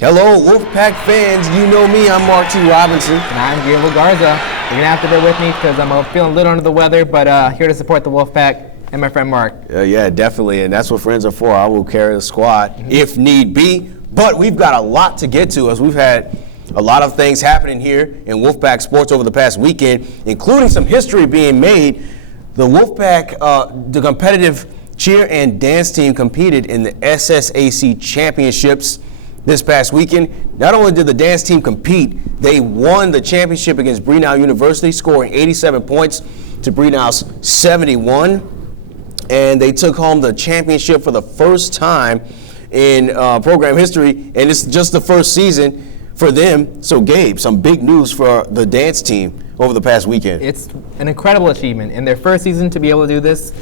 Hello, Wolfpack fans. You know me. I'm Mark T. Robinson. And I'm Gabriel Garza. You're going to have to bear with me because I'm feeling a little under the weather, but here to support the Wolfpack and my friend Mark. Yeah, definitely. And that's what friends are for. I will carry the squad if need be. But we've got a lot to get to as we've had a lot of things happening here in Wolfpack sports over the past weekend, including some history being made. The Wolfpack, the competitive cheer and dance team competed in the SSAC Championships this past weekend. Not only did the dance team compete, they won the championship against Breenau University, scoring 87 points to Breenau's 71. And they took home the championship for the first time in program history, and it's just the first season for them. So, Gabe, some big news for the dance team over the past weekend. It's an incredible achievement. In their first season to be able to do this,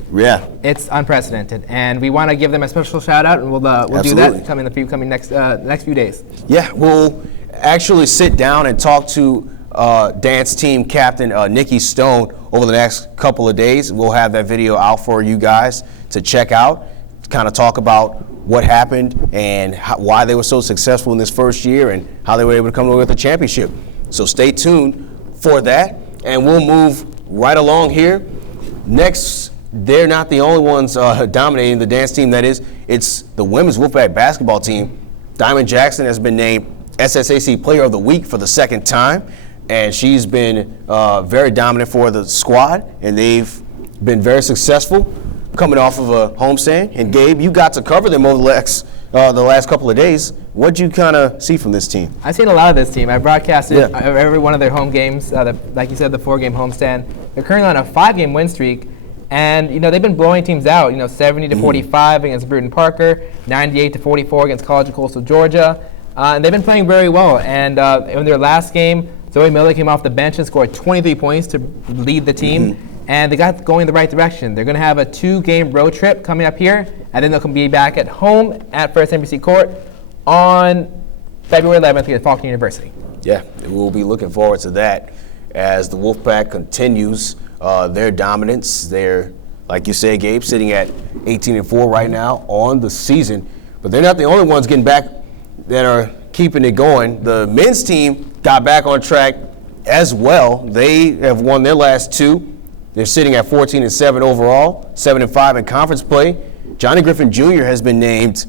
it's unprecedented. And we want to give them a special shout out, and we'll do that coming next few days. Yeah, we'll actually sit down and talk to dance team captain Nikki Stone over the next couple of days. We'll have that video out for you guys to check out, kind of talk about what happened and why they were so successful in this first year and how they were able to come away with the championship. So stay tuned for that, and we'll move right along here. Next, they're not the only ones dominating the dance team. That is, it's the women's Wolfpack basketball team. Diamond Jackson has been named SSAC Player of the Week for the second time, and she's been very dominant for the squad, and they've been very successful coming off of a homestand. And Gabe, you got to cover them over the last couple of days. What'd you kind of see from this team? I've seen a lot of this team. I broadcasted every one of their home games, like you said, the 4-game homestand. They're currently on a 5-game win streak, and they've been blowing teams out. 70-45 against Bruton Parker, 98-44 against College of Coastal Georgia, and they've been playing very well. And in their last game, Zoe Miller came off the bench and scored 23 points to lead the team. And they got going in the right direction. They're going to have a 2-game road trip coming up here, and then they'll be back at home at First NBC Court on February 11th against Faulkner University. Yeah, we'll be looking forward to that as the Wolfpack continues their dominance. They're, like you said, Gabe, sitting at 18-4 right now on the season. But they're not the only ones getting back that are keeping it going. The men's team got back on track as well. They have won their last 2. They're sitting at 14-7 overall, 7-5 in conference play. Johnny Griffin Jr. has been named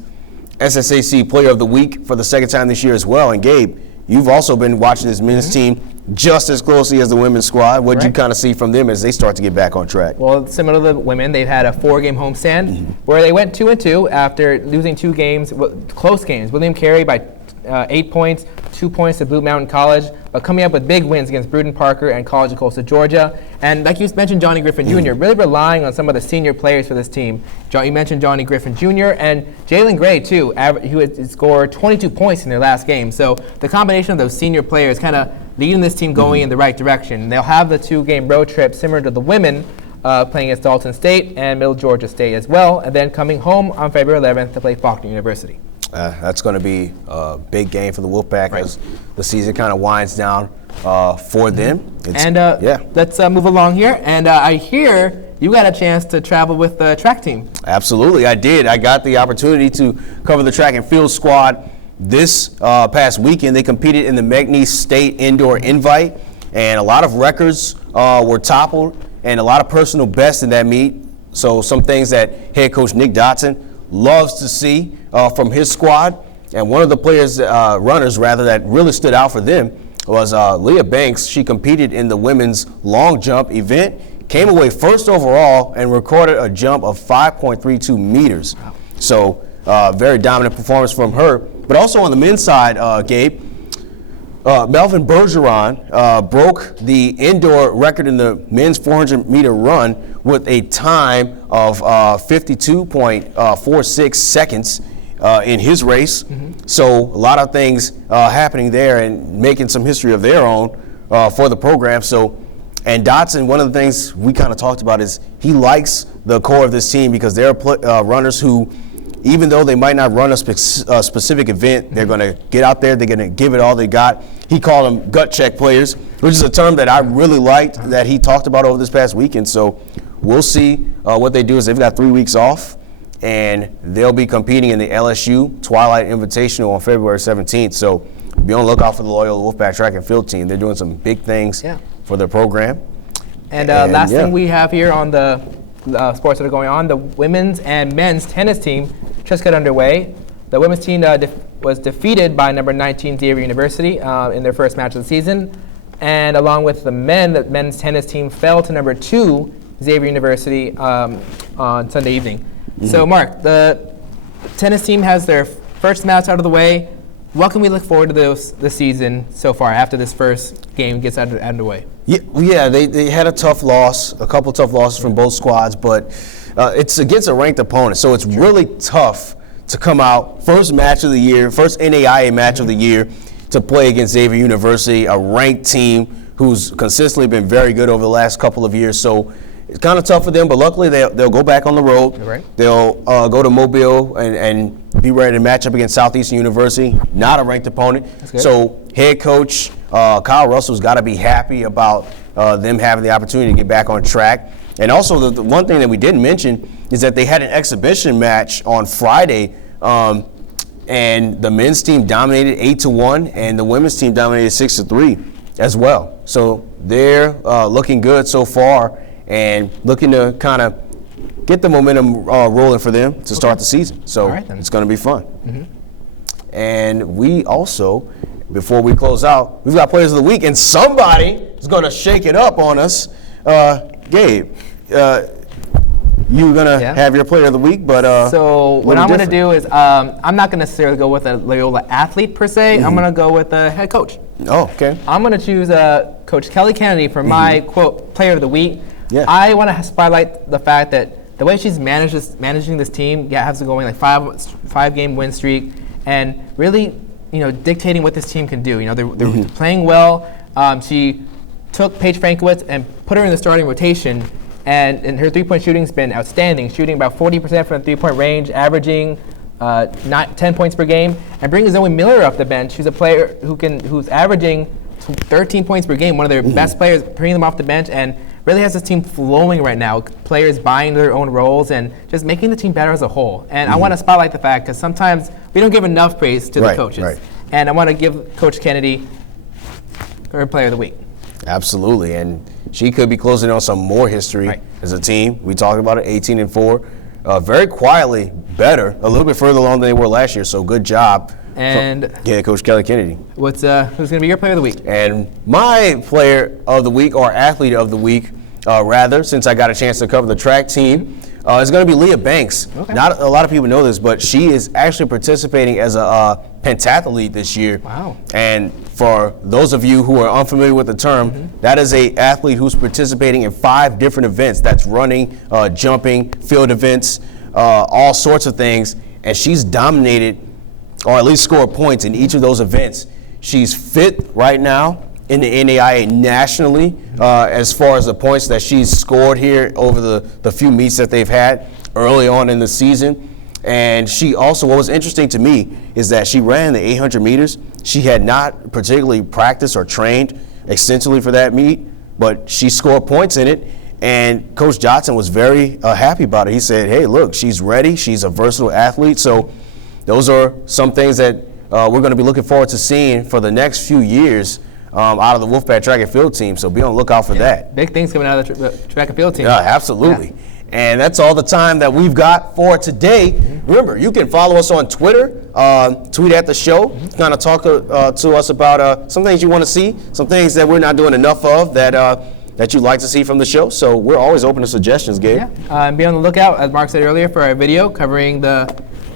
SSAC Player of the Week for the second time this year as well. And Gabe, you've also been watching this men's team just as closely as the women's squad. What did you kind of see from them as they start to get back on track? Well, similar to the women, they've had a 4-game homestand where they went 2-2 after losing 2 games, close games. William Carey by 8 points, 2 points to Blue Mountain College, but coming up with big wins against Bruton Parker and College of Coastal Georgia. And like you mentioned, Johnny Griffin Jr., really relying on some of the senior players for this team. You mentioned Johnny Griffin Jr. and Jalen Gray, too, who had scored 22 points in their last game. So the combination of those senior players kind of leading this team going in the right direction. They'll have the 2-game road trip similar to the women, playing against Dalton State and Middle Georgia State as well, and then coming home on February 11th to play Faulkner University. That's going to be a big game for the Wolfpack as the season kind of winds down for them. Let's move along here. And I hear you got a chance to travel with the track team. Absolutely, I did. I got the opportunity to cover the track and field squad this past weekend. They competed in the McNeese State Indoor Invite, and a lot of records were toppled and a lot of personal bests in that meet. So some things that head coach Nick Dotson loves to see from his squad. And one of the runners that really stood out for them was Leah Banks. She competed in the women's long jump event, came away first overall, and recorded a jump of 5.32 meters. So very dominant performance from her. But also on the men's side, Gabe, Melvin Bergeron broke the indoor record in the men's 400-meter run with a time of 52.46 seconds in his race. So a lot of things happening there and making some history of their own for the program. And Dotson, one of the things we kind of talked about is he likes the core of this team because they're runners who, even though they might not run a specific event, they're going to get out there, they're going to give it all they got. He called them gut check players, which is a term that I really liked that he talked about over this past weekend. So we'll see what they do as they've got 3 weeks off. and they'll be competing in the LSU Twilight Invitational on February 17th. So be on the lookout for the Loyola Wolfpack track and field team. They're doing some big things for their program. And last thing we have here on the sports that are going on, the women's and men's tennis team just got underway. The women's team was defeated by number 19 Xavier University in their first match of the season. And along with the men's tennis team fell to number 2 Xavier University on Sunday evening. So Mark, the tennis team has their first match out of the way. What can we look forward to this season so far after this first game gets underway? Yeah, they had a couple tough losses from both squads, but it's against a ranked opponent, so it's really tough to come out first match of the year, first NAIA match of the year, to play against Xavier University, a ranked team who's consistently been very good over the last couple of years. So it's kind of tough for them, but luckily they'll go back on the road. Right. They'll go to Mobile and be ready to match up against Southeastern University, not a ranked opponent. So head coach Kyle Russell's got to be happy about them having the opportunity to get back on track. And also the one thing that we didn't mention is that they had an exhibition match on Friday, and the men's team dominated 8-1, and the women's team dominated 6-3 as well. So they're looking good so far, and looking to kind of get the momentum rolling for them to start the season. So it's going to be fun. And we also, before we close out, we've got Players of the Week, and somebody is going to shake it up on us. Gabe, you're going to have your Player of the Week, but so what I'm going to do is I'm not going to necessarily go with a Loyola athlete per se. I'm going to go with a head coach. Oh, okay. I'm going to choose Coach Kelly Kennedy for my, quote, Player of the Week. Yeah. I want to spotlight the fact that the way she's managing this team, has it going like five-game win streak, and really, dictating what this team can do. They're playing well. She took Paige Frankowitz and put her in the starting rotation, and her three-point shooting's been outstanding, shooting about 40% from the three-point range, averaging 10 points per game, and bringing Zoe Miller off the bench, who's a player who's averaging 13 points per game, one of their best players, bringing them off the bench, and really has this team flowing right now, players buying their own roles and just making the team better as a whole. And I want to spotlight the fact, because sometimes we don't give enough praise to the coaches. Right. And I want to give Coach Kennedy her Player of the Week. Absolutely, and she could be closing on some more history as a team. We talked about it, 18-4. Very quietly better, a little bit further along than they were last year, so good job. And Coach Kelly Kennedy. Who's going to be your Player of the Week? And my Player of the Week, or Athlete of the Week, since I got a chance to cover the track team, is going to be Leah Banks. Okay. Not a lot of people know this, but she is actually participating as a pentathlete this year. Wow. And for those of you who are unfamiliar with the term, that is an athlete who's participating in 5 different events. That's running, jumping, field events, all sorts of things. And she's dominated, or at least scored points in each of those events. She's fifth right now in the NAIA nationally as far as the points that she's scored here over the few meets that they've had early on in the season. And she also, what was interesting to me is that she ran the 800 meters. She had not particularly practiced or trained extensively for that meet, but she scored points in it. And Coach Johnson was very happy about it. He said, hey, look, she's ready. She's a versatile athlete. So those are some things that we're going to be looking forward to seeing for the next few years out of the Wolfpack track and field team. So be on the lookout for that. Big things coming out of the track and field team. Yeah, absolutely. Yeah. And that's all the time that we've got for today. Remember, you can follow us on Twitter, tweet at the show, kind of talk to us about some things you want to see, some things that we're not doing enough of that you'd like to see from the show. So we're always open to suggestions, Gabe. Yeah. Be on the lookout, as Mark said earlier, for our video covering the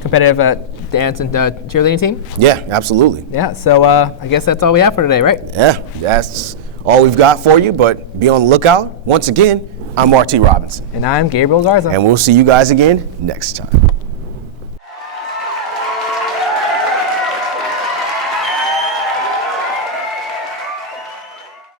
competitive dance and cheerleading team. Yeah, absolutely. Yeah, so I guess that's all we have for today, right? Yeah, that's all we've got for you, but be on the lookout. Once again, I'm Mark T. Robinson. And I'm Gabriel Garza. And we'll see you guys again next time.